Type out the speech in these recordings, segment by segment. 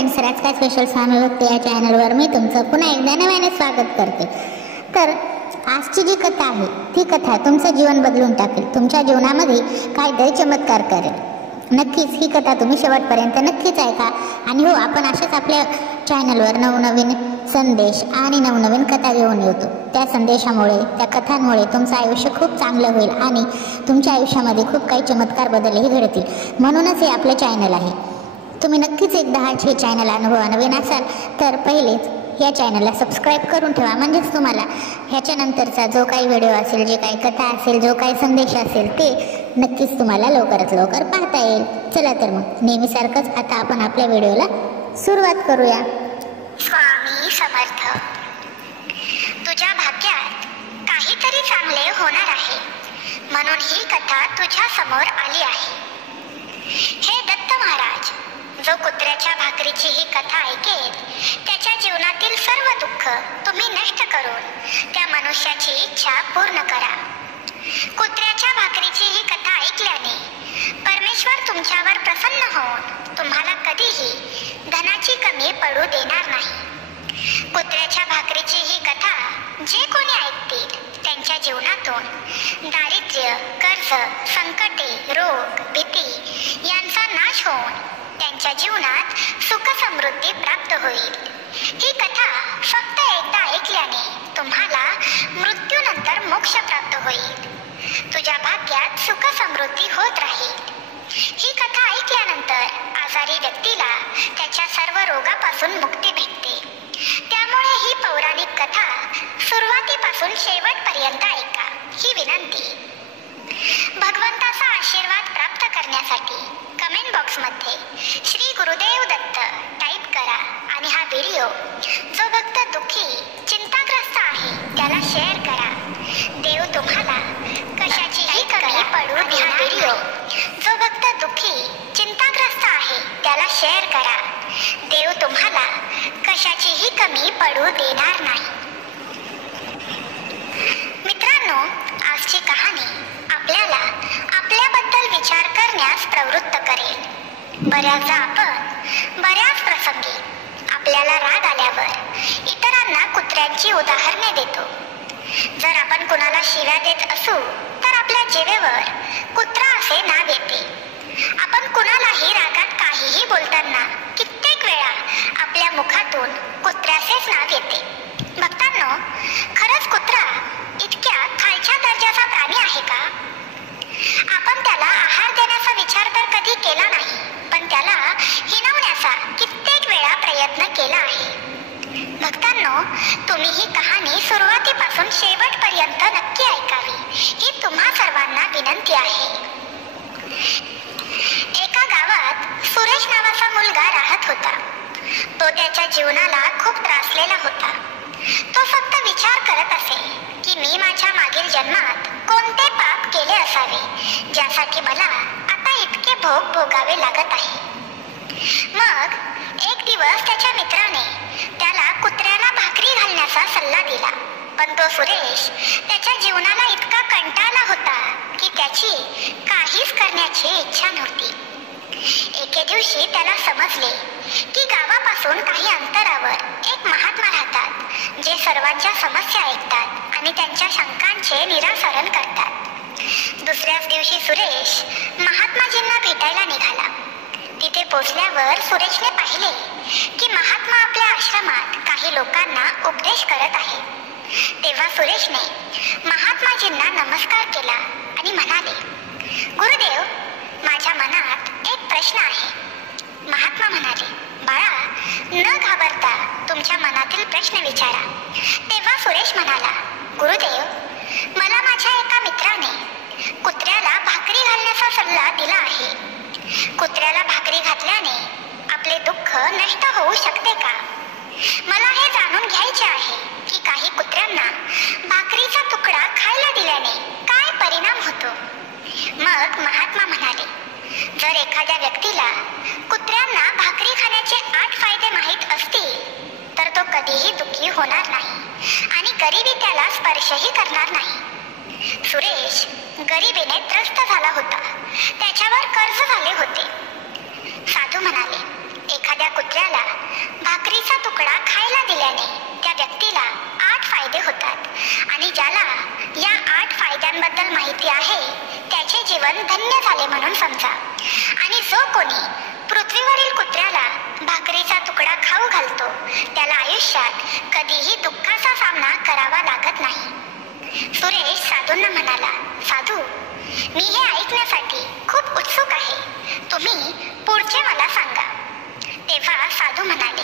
Friends, राजका special स्वामी भक्ती या चॅनलवर मी तुमचं पुन्हा एकदा नव्याने स्वागत करते। तर आजची जी कथा आहे ती कथा तुमचं जीवन बदलून टाकेल, तुमच्या जीवनामध्ये काहीतरी चमत्कार करेल। नक्कीच ही कथा तुम्ही शेवटपर्यंत नक्कीच ऐका। आणि हो, आपण अशाच आपल्या चॅनलवर नवनवीन संदेश आणि नवनवीन कथा घेऊन येतो। त्या संदेशामुळे, त्या कथांमुळे तुमचं आयुष्य खूप चांगलं होईल आणि तुमच्या आयुष्यामध्ये खूप काही चमत्कार बदलही घडतील। म्हणूनच हे आपलं चॅनल आहे। तुम्ही नक्कीच एकदा हे चॅनल अनुभवा नवीन असाल तर पहिलेच या चॅनलला सबस्क्राईब करून ठेवा, म्हणजेच तुम्हाला ह्याच्यानंतरचा जो काही व्हिडिओ असेल, जे काही कथा असेल, जो काही संदेश असेल ते नक्कीच तुम्हाला लवकरात लवकर पाहता येईल। चला तर मग नेहमीसारखंच आता आपण आपल्या व्हिडिओला सुरुवात करूया। स्वामी समर्थ। तुझ्या भाग्यात काहीतरी चांगले होणार आहे, म्हणून ही कथा तुझ्या समोर आली आहे। हे दत्त महाराज, जो कुत्र्याच्या भाकरीची ही कथा ऐकेल त्याच्या जीवनातील सर्व दुःख तुम्ही नष्ट करून त्या मनुष्याची इच्छा पूर्ण करा। कुत्र्याच्या भाकरीची ही कथा ऐकल्याने परमेश्वर तुमच्यावर प्रसन्न होऊन तुम्हाला कधीही धनाची कमी पडू देणार नाही। कुत्र्याच्या भाकरीची ही कथा जे कोणी ऐकतील त्यांच्या जीवनातून दारिद्र्य, कर्ज, संकटे, रोग, भीती यांचा नाश होऊन त्यांच्या जीवनात सुख समृद्धी प्राप्त होईल। ही कथा फक्त एकदा ऐकल्याने तुम्हाला मृत्यूनंतर मोक्ष प्राप्त होईल। तुझ्या भाग्यात सुख समृद्धी होत राहील। ही कथा ऐकल्यानंतर आजारी व्यक्तीला त्याच्या सर्व रोगापासून मुक्ती भेटते। त्यामुळे ही पौराणिक कथा सुरुवातीपासून शेवटपर्यंत ऐका, ही विनंती। भगवंताचा आशीर्वाद प्राप्त करण्यासाठी कमेंट बॉक्समध्ये श्री गुरुदेव दत्त टाईप करा आणि हा व्हिडिओ जो भक्त दुःखी, चिंताग्रस्त आहे त्याला शेअर करा। देव तुम्हाला कशाचीही कमी पडू देणार व्हिडिओ जो भक्त दुःखी, चिंताग्रस्त आहे त्याला शेअर करा। देव तुम्हाला कशाचीही कमी पडू देणार नाही। मित्रांनो, आजची कहाणी आपल्याला आपल्याबद्दल विचार करण्यास प्रवृत्त करेल। बऱ्याचदा आपण बऱ्याच प्रसंगी आपल्याला राग आल्यावर इतरांना कुत्र्यांची उदाहरणे देतो। जर आपण कुणाला शिव्या देत असू तर आपल्या जिभेवर कुत्रा असे नाव येते। आपण कुणालाही रागात काहीही बोलताना कित्येक वेळा आपल्या मुखातून कुत्र्याचेच नाव येते। भक्तांनो, खरंच कुत्रा इतक्या खालच्या दर्जाचा प्राणी आहे का? आपण त्याला आहार देण्याचा विचार तर कधी केला नाही, पण त्याला हिणवण्याचा कित्येक वेळा प्रयत्न केला आहे। भक्तांनो, तुम्ही ही कहाणी सुरुवातीपासून शेवटपर्यंत नक्की ऐकावी, ही तुम्हा सर्वांना विनंती आहे। एका गावात सुरेश नावाचा मुलगा राहत होता। तो त्याच्या जीवनाला खूप त्रासलेला होता। तो फक्त विचार करत असे की मी माझ्या मागील जन्मात कोणते पाप केले असावे ज्यासाठी मला आता इतके भोग भोगावे लागत आहे। मग एक दिवस त्याच्या मित्राने त्याला कुत्र्याला भाकरी घालण्याचा सल्ला दिला, पण तो सुरेश त्याच्या जीवनाला इतका कंटाळला होता की त्याची काहीच करण्याची इच्छा नव्हती। एके दिवशी त्याला समजले की गावापासून काही अंतरावर एक महात्मा राहतात, जे सर्वांच्या समस्या ऐकतात आणि त्यांच्या शंकांचे निराकरण करतात। दुसऱ्याच दिवशी सुरेश महात्माजींना भेटायला निघाला। तिथे पोचल्यावर सुरेशने पाहिले की महात्मा आपल्या आश्रमात काही लोकांना उपदेश करत आहे। तेव्हा सुरेशने महात्माजींना नमस्कार केला आणि म्हणाले, गुरुदेव, माझ्या मनात एक प्रश्न आहे। महात्मा म्हणाले, बाळा, न घाबरता तुमच्या मनातील प्रश्न विचारा। तेव्हा सुरेश म्हणाला, गुरुदेव, मला माझ्या एका मित्राने कुत्र्याला भाकरी घालण्याचा सल्ला दिला आहे। कुत्र्याला भाकरी घातल्याने आपले दुःख नष्ट होऊ शकते का? मला हे जाणून घ्यायचे आहे की काही कुत्र्यांना भाकरीचा तुकडा खायला दिल्याने काय परिणाम होतो? मग महात्मा म्हणाले, जर एखाद्या व्यक्तीला कुत्र्यांना भाकरी खाण्याचे 8 फायदे माहीत असतील तर तो कधीही दुःखी होणार नाही आणि गरिबी त्याला स्पर्शही करणार नाही। सुरेश गरिबीने त्रस्त झाला होता। त्याच्यावर कर्ज झाले होते। साधू म्हणाले, एखाद्या कुत्र्याला जीवन धन्य झाले म्हणून समजा. आणि जो कोणी पृथ्वीवरील कुत्र्याला भाकरीचा तुकडा खाऊ घालतो त्याला आयुष्यात कधीही दुःखाचा सामना करावा लागत नाही. सुरेश साधूंना म्हणाला, साधू, मी हे ऐकण्यासाठी खूप उत्सुक आहे. तुम्ही पुढचे मला सांगा. तेव्हा साधू म्हणाले,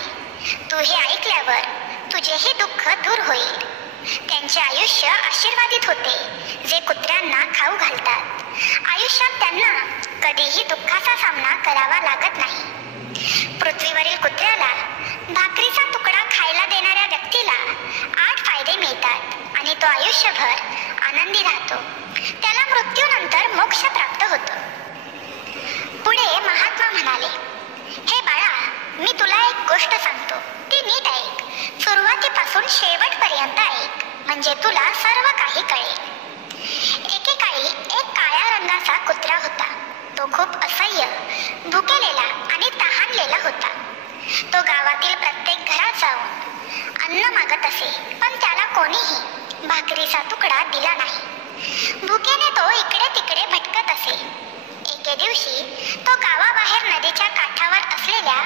तू हे ऐकल्यावर तुझेही दुःख दूर होईल. त्यांचे आयुष्य आशीर्वादित होते जे कुत्र्यांना खाऊ घालतात. आयुष्यात त्यांना कधीही दुःखाचा सामना करावा लागत नाही. पृथ्वीवरील कुत्र्याला भाकरीचा तुकडा खायला देणाऱ्या व्यक्तीला 8 फायदे मिळतात आणि तो आयुष्यभर आनंदी राहतो. त्याला मृत्यूनंतर मोक्ष प्राप्त होतो. पुढे महात्मा म्हणाले, हे बाळा, मी तुला एक गोष्ट सांगतो, ती नीट ऐक. सुरुवातीपासून शेवटपर्यंत ऐक, म्हणजे तुला सर्व काही कळेल. एकेकाळी एक काळ्या रंगाचा कुत्रा होता. तो खूप असह्य, भुकेलेला आणि तहानलेला होता. तो गावातील प्रत्येक घरात जाऊन अन्न मागत असे, पण त्याला कोणीही भाकरीचा तुकडा दिला नाही. भुकेने तो इकडे तिकडे भटकत असे. एके दिवशी तो गावाबाहेर नदीच्या काठावर असलेल्या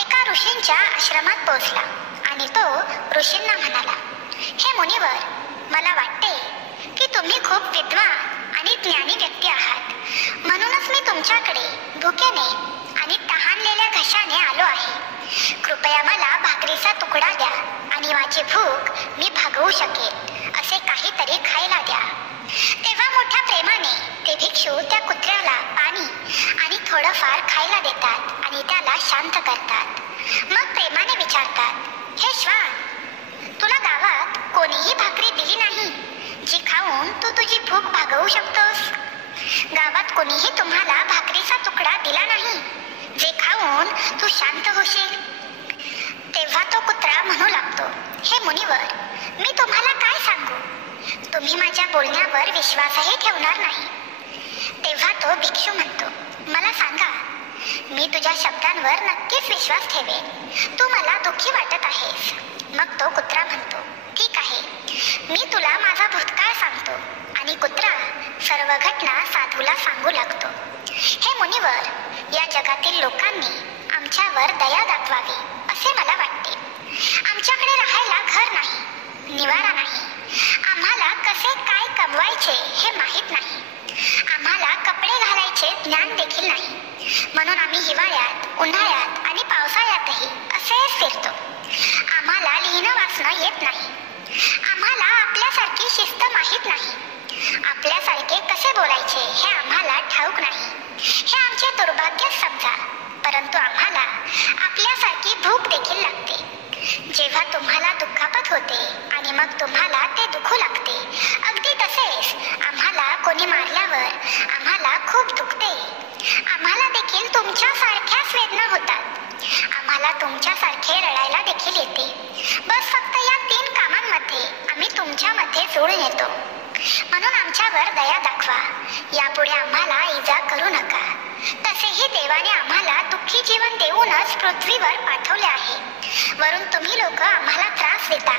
एका ऋषींच्या आश्रमात पोहोचला आणि तो ऋषींना म्हणाला, हे मुनिवर, मला वाटते की तुम्ही खूप विद्वान आणि ज्ञानी व्यक्ती आहात. म्हणूनच मी तुमच्याकडे भुकेने आणि तहानलेल्या घशाने आलो आहे. कृपया मला भाकरीचा तुकडा द्या आणि माझी भूक मी भागवू शकेल असे काहीतरी खायला द्या. तेव्हा मोठ्या प्रेमाने ते भिक्षू त्या कुत्र्याला पाणी आणि थोडंफार खायला देतात आणि त्याला शांत करतात. मग प्रेमाने विचारतात, हे श्वान, तुला गावात कोणीही भाकरी दिली नाही जी खाऊन तू तुझी भूक भागवू शकतोस? गावात कोणीही तुम्हाला भाकरीचा तुकडा दिला नाही जे खाऊन तू शांत होशील? तेव्हा तो कुत्रा म्हणू लागतो, हे मुनिवर, मी तुम्हाला काय सांगू? तुम्ही माझ्या बोलण्यावर विश्वासही ठेवणार नाही. तेव्हा तो भिक्षू म्हणतो, मला सांगा, मी तुझ्या शब्दांवर नक्कीच विश्वास ठेवेन. तू मला दुःखी वाटत आहेस. मग तो कुत्रा म्हणतो, ठीक आहे, मी तुला माझा भूतकाळ सांगतो. आणि कुत्रा सर्व घटना साधूला सांगू लागतो. हे मुनिवर, या जगातील लोकांनी आमच्यावर दया दाखवावी असे मला वाटते. आमच्याकडे राहायला घर नाही, निवारा नाही. आम्हाला कसे काय कमवायचे हे माहीत नाही. आम्हाला कपडे घालायचे ज्ञान देखील नाही. म्हणून आम्ही हिवाळ्यात, उन्हाळ्यात आणि पावसाळ्यातही असेच फिरतो. आम्हाला लिहिणं वाचणं येत नाही. आम्हाला आपल्यासारखी शिस्त माहीत नाही. आपल्यासारखे कसे बोलायचे हे आम्हाला ठाऊक नाही. हे आमचे दुर्भाग्य समजा. परंतु आम्हाला आपल्यासारखी भूक देखील लागते. जेव्हा तुम्हाला दुखापत होते आणि मग तुम्हाला ते दुखू लागते, अगदी तसेच आम्हाला कोणी मारल्यावर आम्हाला खूप दुखते. आम्हाला देखील तुमच्यासारख्याच वेदना होतात. आम्हाला तुमच्यासारखे रडायला देखील येते. बस फक्त या 3 कामांमध्ये आम्ही तुमच्यामध्ये जुळून येतो. म्हणून आमच्यावर दया दाखवा. यापुढे आम्हाला इजा करू नका. तसेही देवाने आम्हाला दुःखी जीवन देऊनच पृथ्वीवर पाठवले आहे. वरून तुम्ही लोक आम्हाला त्रास देता.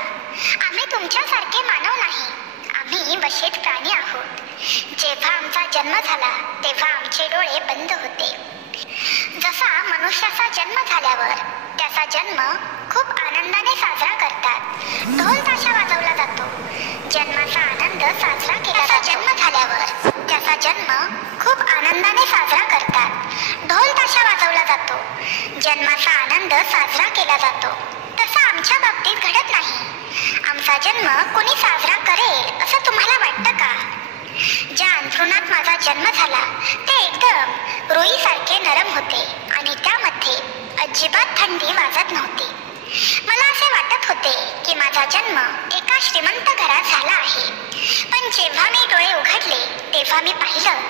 आम्ही तुमच्यासारखे मानव नाही. आम्ही वशीत प्राणी आहोत. जेव्हा आमचा जन्म झाला तेव्हा आमचे डोळे बंद होते. जसा मनुष्याचा जन्म झाल्यावर त्याचा जन्म खूप आनंदाने साजरा करतात. ढोल ताशा वाजवला जातो. जन्माचा आनंद साजरा केला जातो. जन्म झाल्यावर त्याचा जन्म खूप आनंदाने साजरा करतात. ढोल ताशा वाजवला जातो. जन्माचा आनंद साजरा केला जातो. तसं आमच्या बाबतीत घडत नाही. आमचा जन्म कोणी साजरा करेल असं तुम्हाला वाटतं का? ज्या अंथरुणात माझा जन्म झाला ते एकदम रुईसारखे नरम होते आणि त्यामध्ये अजिबात थंडी वाजत नव्हती. मला असे वाटत होते की माझा जन्म एका श्रीमंत घरात झाला आहे. पण जेव्हा मी डोळे उघडले तेव्हा मी पाहिलं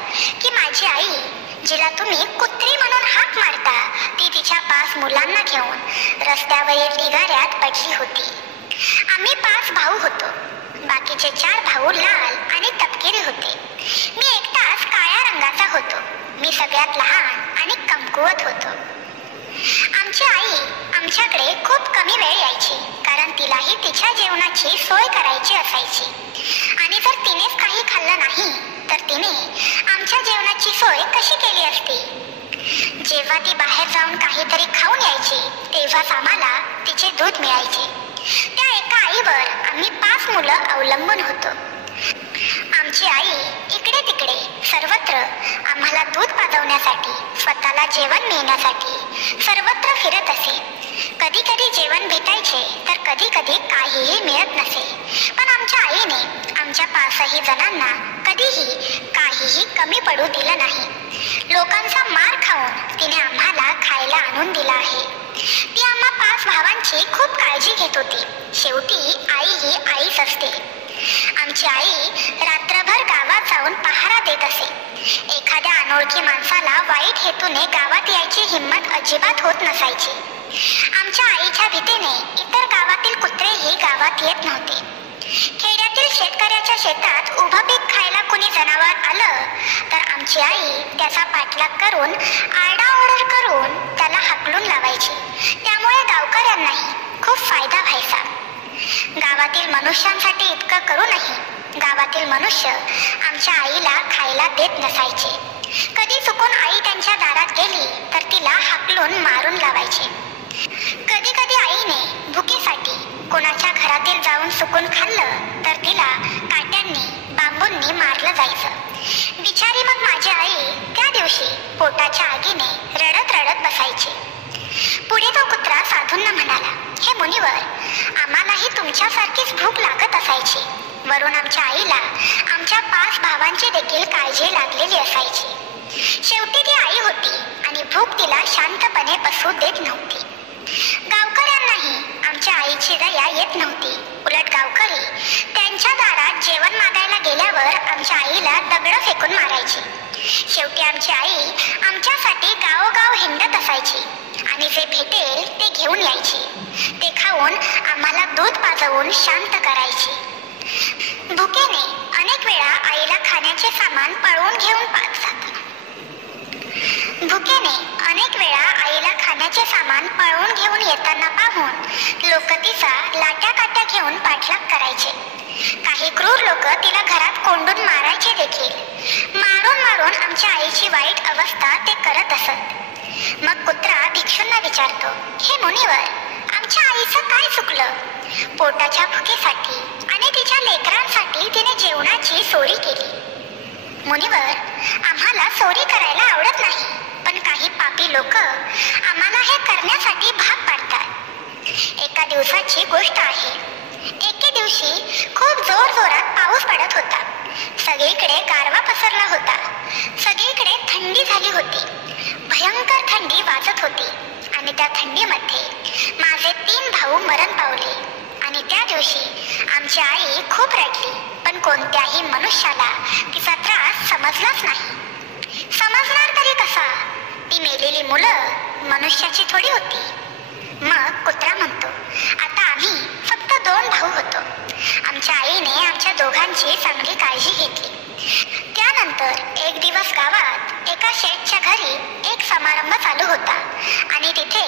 की माझी आई, जिला तुम्ही कुत्री म्हणून हाक मारता, ती तिच्या 5 मुलांना घेऊन रस्त्यावरील ढिगाऱ्यात पडली होती. आम्ही 5 भाऊ होतो. बाकीचे 4 भाऊ लाल आणि तपकिरी होते. मी एकटाच काळ्या रंगाचा होतो. मी सगळ्यात लहान आणि कमकुवत होतो. आमची आई आमच्याकडे खूप कमी वेळ यायची, कारण तिलाही तिच्या जेवणाची सोय करायची असायची. आणि जर तिनेच काही खाल्लं नाही तर तिने आमच्या जेवणाची सोय कशी केली असती? जेव्हा ती बाहेर जाऊन काहीतरी खाऊन यायची तेव्हाच आम्हाला तिचे दूध मिळायचे. त्या एका आईवर आम्ही 5 मुलं अवलंबून होतो. आमची आई इकडे तिकडे सर्वत्र आम्हाला दूध पाजवण्यासाठी, स्वतःला जेवण मिळण्यासाठी सर्वत्र फिरत असे. कधी कधी जेवण भेटायचे तर कधी कधी काहीही मिळत नसे. पण आमच्या आईने आमच्या 5ही जणांना कधीही काहीही कमी पडू दिलं नाही. लोकांचा मार खाऊन तिने आम्हाला खायला आणून दिला आहे. ती आम्हा 5 भावांची खूप काळजी घेत होती. शेवटी आई ही आईच असते. आमची आई रात्रभर गावात जाऊन पहारा देत असे. एखाद्या अनोळखी माणसाला वाईट हेतूने गावात यायची हिंमत अजिबात होत नसायची. आमच्या आईच्या भीतीने इतर गावातील कुत्रेही गावात येत नव्हते. खेड्यातील शेतकऱ्याच्या शेतात उभं पीक खायला कुणी जनावर आलं तर आमची आई त्याचा पाठलाग करून, आरडाओरड करून त्याला हाकलून लावायची. त्यामुळे गावकऱ्यांनाही खूप फायदा व्हायचा. गावातील मनुष्यांसाठी इतकं करूनही गावातील मनुष्य आमच्या आईला खायला देत नसायचे. कधी चुकून आई त्यांच्या दारात गेली तर तिला हाकलून मारून लावायचे. कधी कधी आईने भुकेसाठी कोणाच्या घरातील जाऊन चुकून खाल्लं तर तिला काट्यांनी, बांबूंनी मारलं जायचं. बिचारी मग माझी आई त्या दिवशी पोटाच्या आगीने रडत रडत बसायची. पुढे तो कुत्रा साधूंना म्हणाला, हे मुनिवर, आम्हालाही तुमच्यासारखीच भूक लागत असायची. वरून आमच्या आईला आमच्या 5 भावांची देखील काळजी लागलेली असायची. शेवटी ती आई होती आणि भूक तिला शांतपणे बसू देत नव्हती. गावकऱ्यांनाही आमच्या आईची दया येत नव्हती. उलट गावकरी त्यांच्या दारात जेवण मागायला गेल्यावर आमच्या आईला दगडं फेकून मारायची. शेवटी आमची आई आमच्यासाठी गावोगाव हिंडत असायची आणि जे भेटेल ते घेऊन यायची. ते खाऊन आम्हाला दूध पाजवून शांत करायची. भुकेने अनेक वेळा आईला खाण्याचे सामान पळवून घेऊन येताना पाहून लोक तिचा लाट्या काट्या घेऊन पाठलाग करायचे. काही क्रूर लोक तिला घरात कोंडून मारायचे देखील. मारून मारून आमच्या आईची वाईट अवस्था ते करत असत. मग कुत्रा भिक्षूंना विचारतो, हे मुनिवर, आमच्या आईचं काय चुकलं? पोटाच्या भुकेसाठी आणि तिच्या लेकरांसाठी तिने जेवणाची सोरी केली. मुनिवर, आम्हाला चोरी करायला आवडत नाही, पण काही पापी लोक आम्हाला हे करण्यासाठी भाग पाडतात. एका दिवसाची गोष्ट आहे. एके दिवशी खूप जोरजोरात पाऊस पडत होता. सगळीकडे गारवा पसरला होता. सगळीकडे थंडी झाली होती. भयंकर थंडी वाजत होती आणि त्या थंडीमध्ये माझे 3 भाऊ मरण पावले. आणि त्या दिवशी आमची आई खूप रडली, पण कोणत्याही मनुष्याला तिचा त्रास समजलाच नाही. समजणार तरी कसा? ती मेलेली मुलं मनुष्याची थोडी होती. मग कुत्रा म्हणतो, आता आम्ही फक्त 2 भाऊ होतो. आमच्या आईने आमच्या दोघांची चांगली काळजी घेतली. त्यानंतर एक दिवस गावात एका शेठच्या घरी एक समारंभ चालू होता आणि तिथे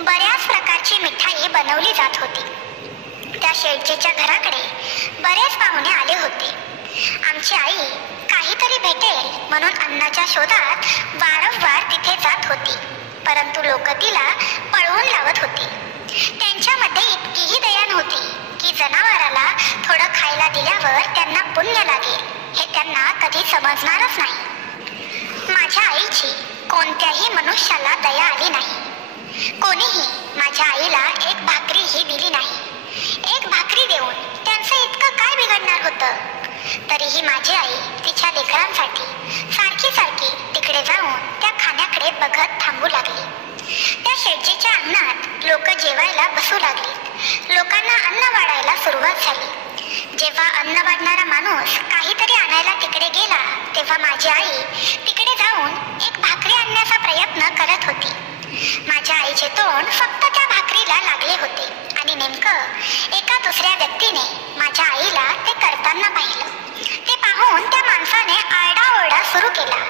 बऱ्याच प्रकारची मिठाई बनवली जात होती. त्या शेठजीच्या घराकडे बरेच पाहुणे आले होते. आमची आई काहीतरी भेटेल म्हणून अन्नाच्या शोधात वारंवार तिथे जात होती, परंतु लोक तिला पळवून लावत होते. त्यांच्यामध्ये इतकीही दया नव्हती की जनावराला थोडं खायला दिल्यावर त्यांना पुण्य लागेल हे त्यांना कधी समजणारच नाही. माझ्या आईची कोणत्याही मनुष्याला दया आली नाही. कोणीही माझ्या आईला एक भाकरीही दिली नाही. एक भाकरी देऊन त्यांचं इतकं काय बिघडणार होतं? तरीही माझी आई तिच्या लेकरांसाठी सारखी सारखी तिकडे जाऊन त्या खाण्याकडे बघत थांबू लागली. त्या शेठजीच्या अन्नात लोक जेवायला बसू लागली. लोकांना अन्न वाढायला सुरुवात झाली. जेव्हा अन्न वाढणारा माणूस काहीतरी आणायला तिकडे गेला तेव्हा माझी आई तिकडे जाऊन एक भाकरी आणण्याचा प्रयत्न करत होती. माझ्या आईचे तोंड फक्त त्या भाकरीला लागले होते आणि नेमकं एका दुसऱ्या व्यक्तीने माझ्या आईला ते करताना पाहिलं. ते पाहून त्या माणसाने आरडाओरडा सुरू केला.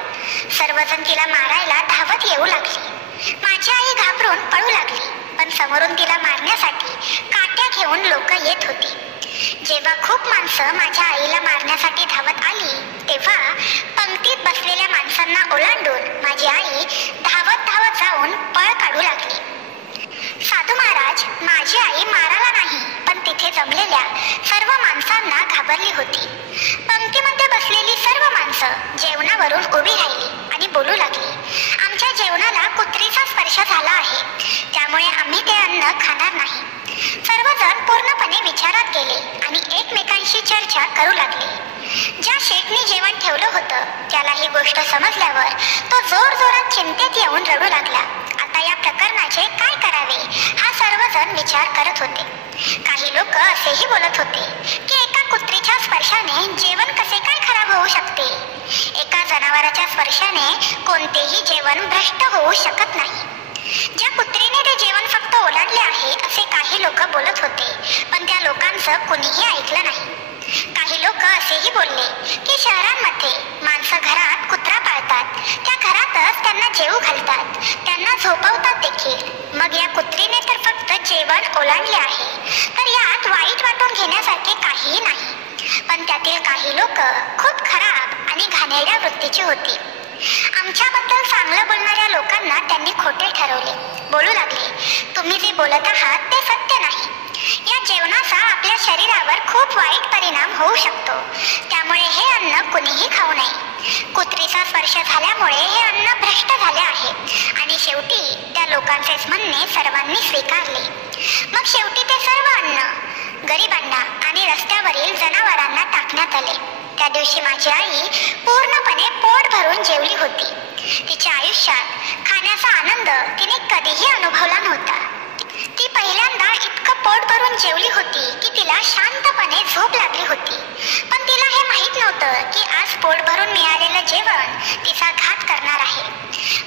सर्वजण तिला मारायला धावत येऊ लागली. माझी आई घाबरून पळू लागली, पण समोरून तिला मारण्यासाठी काट्या घेऊन लोक येत होती. जेव्हा खूप माणसं माझ्या आईला मारण्यासाठी धावत आली तेव्हा पंक्तीत बसलेल्या माणसांना ओलांडून माझी आई धावत धावत जाऊन पळ काढू लागली. साधू महाराज, माझी आई मारायला नाही, पण तिथे जमलेल्या सर्व माणसांना घाबरली होती. पंक्तीमध्ये बसलेली सर्व माणसं जेवणावरून उभी राहिली आणि बोलू लागली, आमच्या जेवणाला कुत्रीचा स्पर्श झाला आहे, त्यामुळे आम्ही ते अन्न खाणार नाही. सर्वजण पूर्णपणे विचारात गेले आणि एकमेकांशी चर्चा करू लागले. ज्या शेठने जेवण ठेवलं होतं त्याला ही गोष्ट समजल्यावर तो जोरजोरात चिंतेत येऊन रडू लागला. आता या प्रकरणाचे काय करावे हा सर्वजण विचार करत होते. काही लोक असेही बोलत होते की एका कुत्रीच्या स्पर्शाने जेवण कसे काय खराब होऊ शकते. एका जनावराच्या स्पर्शाने कोणतेही जेवण भ्रष्ट होऊ शकत नाही. ज्या कुत्रीने ते जेवण फक्त ओलांडले आहे असे काही लोक बोलत होते, पण त्या लोकांचं कुणीही ऐकलं नाही. काही लोक असेही बोलले की शहरांमध्ये माणसं घरात कुत्रा पाळतात, त्या घरातच त्यांना जेवू घालतात, त्यांना झोपवतात देखील. मग या कुत्रीने तर फक्त जेवण ओलांडले आहे, तर यात वाईट वाटून घेण्यासारखे काहीही नाही. पण त्यातील काही लोक खूप खराब आणि घाणेरड्या वृत्तीची होती. आमच्याबद्दल चांगलं बोलणाऱ्या लोकांना त्यांनी खोटे ठरवले. बोलू लागले, तुम्ही जे बोलत आहात ते सत्य नाही. या जेवणाचा आपल्या शरीरावर खूप वाईट परिणाम होऊ शकतो, त्यामुळे हे अन्न कुणीही खाऊ नये. कुत्रीचा स्पर्श झाल्यामुळे हे अन्न भ्रष्ट झाले आहे. आणि शेवटी त्या लोकांचेच म्हणणे सर्वांनी स्वीकारले. मग शेवटी ते सर्व अन्न गरिबांना आणि रस्त्यावरील जनावरांना टाकण्यात आले. त्या दिवशी माझी आई पूर्णपणे पोट भरून जेवली होती. तिच्या आयुष्यात खाण्याचा आनंद तिने कधीही अनुभवला नव्हता. ती पहिल्यांदा इतकं पोट भरून जेवली होती की तिला शांतपणे झोप लागली होती. पण तिला हे माहित नव्हतं की आज पोट भरून मिळालेलं जेवण तिचा घात करणार आहे.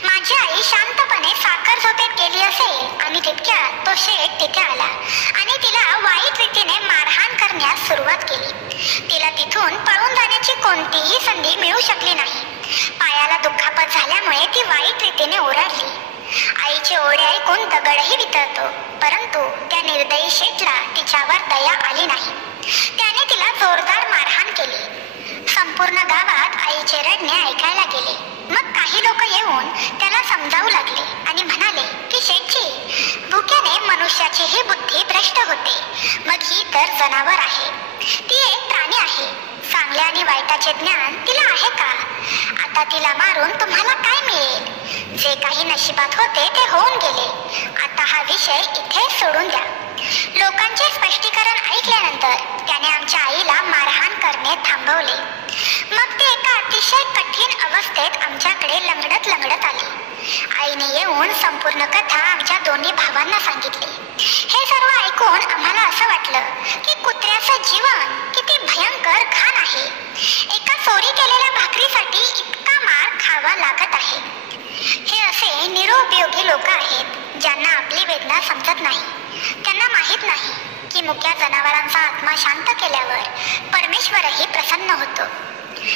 माझी आई शांतपणे साखर झोपेत गेली असेल आणि तितक्यात तो शेठ तिथे आला आणि तिला वाईट रीतीने मारहाण करण्यास सुरुवात केली. तिला तिथून पळून जाण्याची कोणतीही संधी मिळू शकली नाही. पायाला दुखापत झाल्यामुळे ती वाईट रीतीने ओरडली. आईचे ओरडे ऐकून दगडही वितळतो, परंतु त्या निर्दयी शेठला तिच्यावर दया आली नाही. त्याने तिला जोरदार मारहाण केली. संपूर्ण गावात आईचे रडणे ऐकायला गेले. मग काही लोक येऊन त्याला समजावू लागले आणि म्हणाले की शेठजी, भुकेने मनुष्याचीही बुद्धी भ्रष्ट होते. मग ही तर जनावर आहे, ती एक प्राणी आहे. चांगल्या आणि वाईटाचे ज्ञान तिला आहे का? आता तिला मारून तुम्हाला काय मिळेल? जे काही नशिबात होते ते होऊन गेले. आता हा विषय इथे सोडून द्या. लोकांचे स्पष्टीकरण ऐकल्यानंतर त्याने आमच्या आईला मारहाण करणे थांबवले. मग ते एका अतिशय कठीण अवस्थेत आमच्याकडे लंगडत लंगडत आली. आईने येऊन संपूर्ण कथा आमच्या दोन्ही भावांना सांगितली. हे सर्व ऐकून आम्हाला असं वाटलं की कुत्र्याचं जीवन किती भयंकर घाण आहे. एका चोरी केलेल्या भाकरीसाठी इतका मार खावा लागत आहे. हे असे निरुपयोगी लोक आहेत ज्यांना आपली वेदना समजत नाही. त्यांना माहित नाही की मुक्या जनावरांचा आत्मा शांत केल्यावर परमेश्वरही प्रसन्न होतो.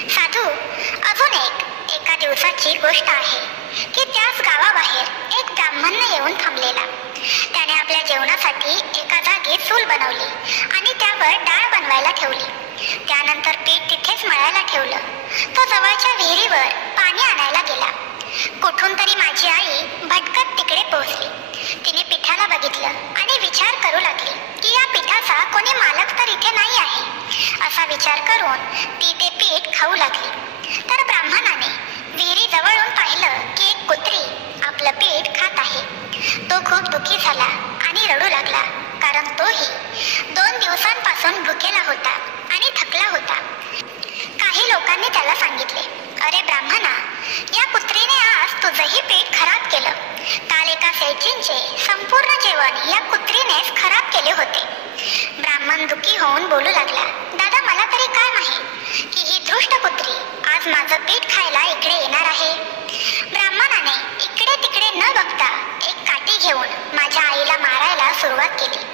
साधू, अजून एका दिवसाची गोष्ट आहे की त्याच गावाबाहेर एक ब्राह्मण येऊन थांबलेला. त्याने आपल्या जेवणासाठी एका जागी चूल बनवली आणि त्यावर डाळ बनवायला ठेवली. त्यानंतर पीठ तिथेच मळायला ठेवलं. तो जवळच्या विहिरीवर पाणी आणायला गेला. कुठून तरी माझी आई भटकत तिकडे पोहोचली. तिने पिठाला बघितलं आणि विचार करू लागली की या पिठाचा कोणी मालक तर इथे नाही आहे. असा विचार करून ती ते पीठ खाऊ लागली. तर ब्राह्मणाने विहिरी जवळून पाहिलं की एक कुत्री आपलं पीठ खात आहे. तो खूप दुःखी झाला आणि रडू लागला, कारण तोही 2 दिवसांपासून भुकेला होता आणि थकला होता. काही लोकांनी त्याला सांगितले, अरे ब्राह्मणा, या कुत्रीने आज तुझंही पीठ खराब केलं. काल एका सेठजींचे संपूर्ण जेवण या कुत्रीनेच खराब केले होते. ब्राह्मण दुःखी होऊन बोलू लागला, दादा, मला तरी काय माहित की ही दुष्ट कुत्री आज माझं पीठ खायला इकडे येणार आहे. ब्राह्मणाने इकडे तिकडे न बघता एक काठी घेऊन माझ्या आईला मारायला सुरुवात केली.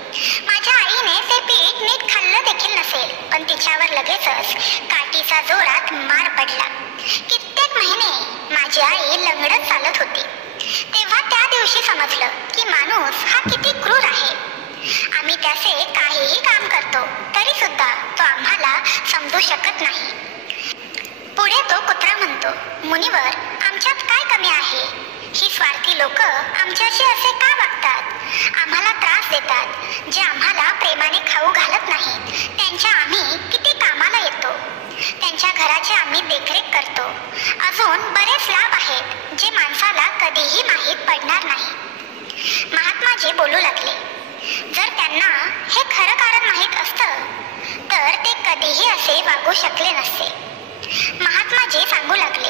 माझ्या आईने ते पीठ नीट खाल्लं देखील नसेल, पण तिच्यावर लगेचच काठीचा जोरात मार पडला. कित्येक महिने माझी आई लंगडत चालत होती. तेव्हा त्या दिवशी समजलं की माणूस हा किती क्रूर आहे. आम्ही त्याचे काहीही काम करतो तरी सुद्धा तो आम्हाला समजू शकत नाही. पुढे तो कुत्रा म्हणतो, मुनिवर, आमच्यात काय कमी आहे? ही स्वार्थी लोक आमच्याशी असे का वागतात? आम्हाला त्रास देतात. जे आम्हाला प्रेमाने खाऊ घालत नाहीत त्यांच्या आम्ही किती कामाला येतो. त्यांच्या घराची आम्ही देखरेख करतो. अजून बरेच लाभ आहेत जे माणसाला कधीही माहीत पडणार नाही. महात्माजी बोलू लागले, जर त्यांना हे खरं कारण माहीत असतं तर ते कधीही असे वागू शकले नसते. महात्माजी सांगू लागले,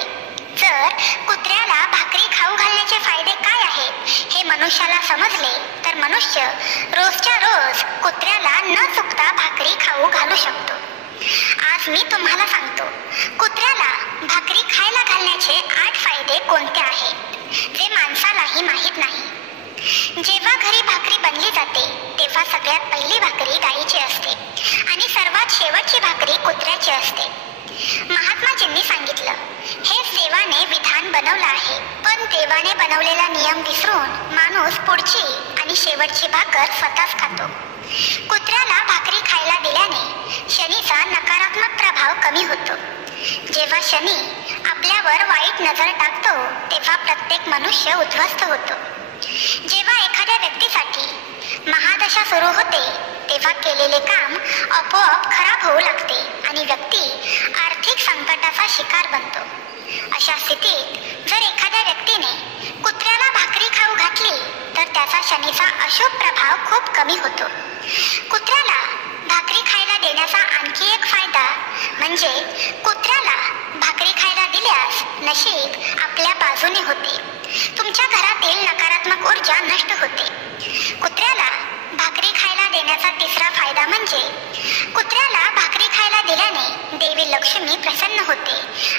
जर कुत्र्याला भाकरी खाऊ घालण्याचे फायदे काय आहेत हे मनुष्याला समजले तर मनुष्य रोजच्या रोज कुत्र्याला न चुकता भाकरी खाऊ घालू शकतो. आज मी तुम्हाला सांगतो, कुत्र्याला भाकरी खायला घालण्याचे 8 फायदे कोणते आहेत जे माणसालाही माहीत नाही. जेव्हा घरी भाकरी बनली जाते तेव्हा सगळ्यात पहिली भाकरी गायीची असते आणि सर्वात शेवटची भाकरी कुत्र्याची असते. महात्माजींनी सांगितलं, हे देवाने विधान बनवलं आहे, पण देवाने बनवलेला नियम विसरून माणूस पुढची आणि शेवटची भाकर स्वतःच खातो. कुत्र्याला भाकरी खायला दिल्याने शनीचा नकारात्मक प्रभाव कमी होतो. जेव्हा शनी आपल्यावर वाईट नजर टाकतो तेव्हा प्रत्येक मनुष्य उद्ध्वस्त होतो. जेव्हा एखाद्या व्यक्तीसाठी महादशा सुरू होते तेव्हा केलेले काम आपोआप खराब होऊ लागते आणि व्यक्ती आर्थिक संकटाचा शिकार बनतो. अशा स्थितीत जर एखाद्या व्यक्तीने कुत्र्याला भाकरी खाऊ घातली तर त्याचा शनीचा अशुभ प्रभाव खूप कमी होतो. कुत्र्याला भाकरी खायला देण्याचा आणखी एक फायदा म्हणजे कुत्र्याला भाकरी खायला दिल्यास नशीब आपल्या बाजूने होते. तुमच्या घरातील नकारात्मक ऊर्जा नष्ट होते. कुत्र्याला भाकरी खायला देण्याचा तिसरा फायदा म्हणजे कुत्र्याला भाकरी खायला दिल्याने देवी लक्ष्मी प्रसन्न होते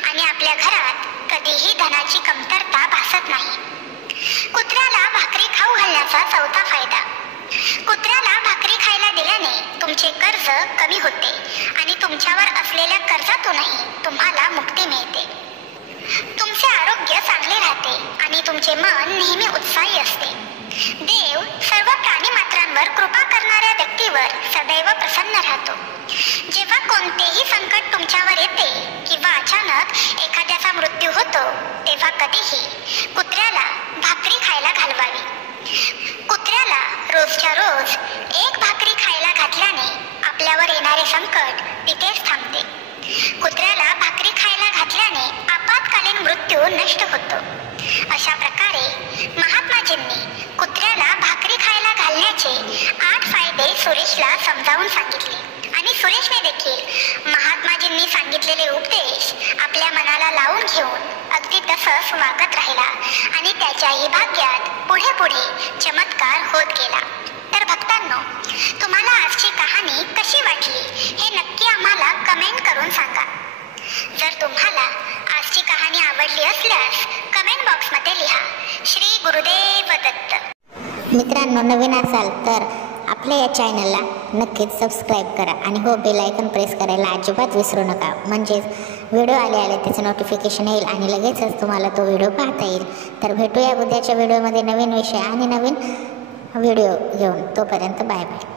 आणि आपल्या घरात कधीही धनाची कमतरता भासत नाही. कुत्र्याला भाकरी खाऊ घालण्याचा चौथा फायदा, कुत्र्याला भाकरी खायला दिल्याने तुमचे कर्ज कमी होते आणि तुमच्यावर असलेल्या कर्जातूनही तुम्हाला मुक्ती मिळते. तुमचे आरोग्य चांगले राहते आणि तुमचे मन नेहमी उत्साही असते. देव सर्व प्राणीमात्रांवर कृपा करणाऱ्या व्यक्तीवर सदैव प्रसन्न राहतो. जेव्हा कोणतेही संकट तुमच्यावर येते किंवा अचानक एखाद्याचा मृत्यू होतो तेव्हा कधीही कुत्र्याला भाकरी खायला घालवावी. कुत्र्याला रोजच्या रोज एक भाकरी खायला घातल्याने आपल्यावर येणारे संकट तिथेच थांबते. कुत्र्याला भाकरी खायला घातल्याने आपत्कालीन मृत्यू नष्ट होतो. अशा प्रकारे महात्माजींनी कुत्र्याला भाकरी खायला घालण्याचे 8 फायदे सुरेशला समजावून सांगितले आणि सुरेशने देखील महात्माजींनी सांगितलेले उपदेश आपल्या मनाला लावून घेऊन अगदी तसंच वागत राहिला आणि त्याच्याही भाग्यात पुढे पुढे चमत्कार होत गेला. तर भक्तांनो, तुम्हाला आजची कहाणी कशी वाटली हे नक्की आम्हाला कमेंट करून सांगा. जर तुम्हाला आजची कहाणी आवडली असल्यास कमेंट बॉक्समध्ये लिहा, श्री गुरुदेव दत्त. मित्रांनो, नवीन असाल तर आपल्या या चॅनलला नक्कीच सबस्क्राईब करा आणि हो, बेल आयकॉन प्रेस करायला अजिबात विसरू नका. म्हणजेच व्हिडिओ आले त्याचं नोटिफिकेशन येईल आणि लगेचच तुम्हाला तो व्हिडिओ पाहता येईल. तर भेटूया उद्याच्या व्हिडिओमध्ये नवीन विषय आणि नवीन व्हिडिओ घेऊन. तोपर्यंत बाय बाय.